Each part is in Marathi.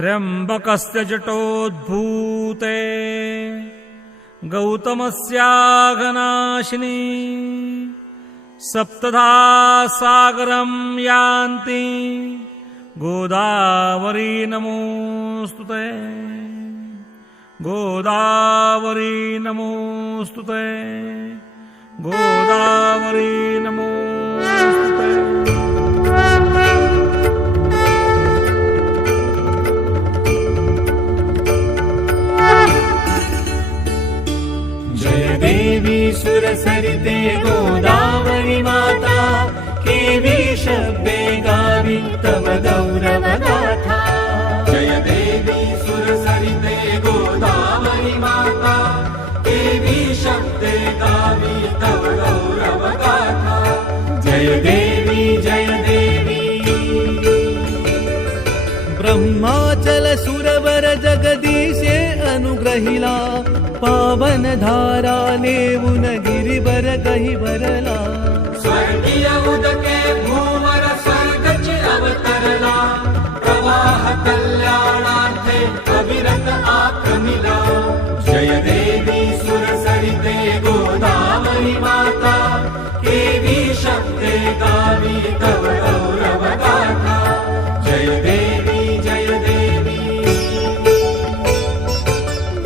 त्र्यंबकस्य जटोद्भूते गौतमस्याघनाशिनी सप्तधा सागरं यान्ति गोदावरी नमोस्तुते गोदावरी नमोस्तुते गोदावरी नमोस्तुते। जय देवी सुरसरिते गोदावरी माता केवी शब्दे गावी तव गौरव गाथा। जय देवी सुरसरिते गोदावरी माता केवी शब्दे गावी तव गौरव गाथा। जय देवी जय देवी। ब्रह्माचल सुरवर जगदीशे अनुग्रहिला पावन धारा नेऊन गिरिवर गहिवरला। स्वर्गीय उदके भूवर स्वर्गची अवतरला प्रवाह कल्याणार्थे अविरत आक्रमिला। जय देवी सुरसरिते गोदावरी माता केवी शब्दे गावी तव गौरव गाथा। जय देवी जय देवी।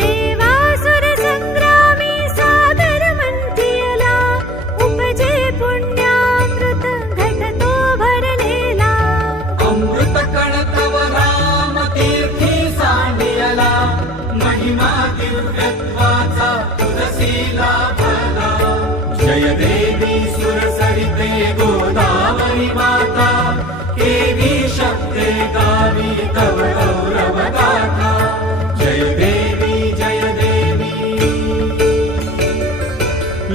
देवासुर संग्रामी सादर मंथियला उपजे पुण्यामृत घटतो भरलेला। अमृत कण तव राम तीर्थी सांडियला महिमा दिव्यत्वाचा तुलसीला भला। जय देवी सुरसरिते गोदावरी माता केवी शब्दे गावी तव गौरव गाथा। जय देवी जय देवी।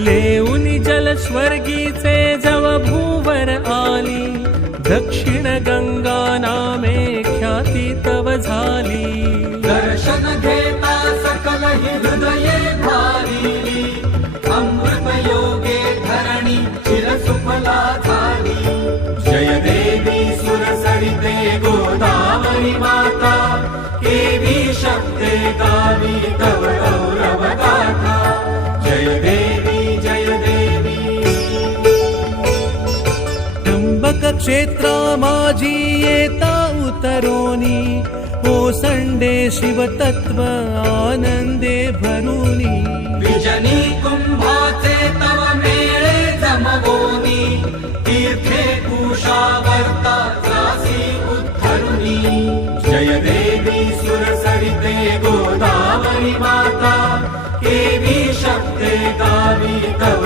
लेऊनी जल स्वर्गीचे जव भूवर आली दक्षिण गंगा नामे ख्याती तव झाली। दर्शन घेता सकल हि हृदये भारिली अमृत योगे धरणी चिरसुफला झाली। जय देवी सुरसरिते गोदावरी माता केवी शब्दे गावी तव गौरव गाथा। जय देवी जय देवी। त्र्यंबक क्षेत्रा माझी येता उतरोनी ओसंडे शिवतत्व आनंदे भरुनी। विजनी कुंभाचे तव मेळे जमवोनी तीर्थे कुशावर्ता जासी उद्धरुनी। जय देवी सुरसरिते गोदावरी माता केवी शब्दे गावी तव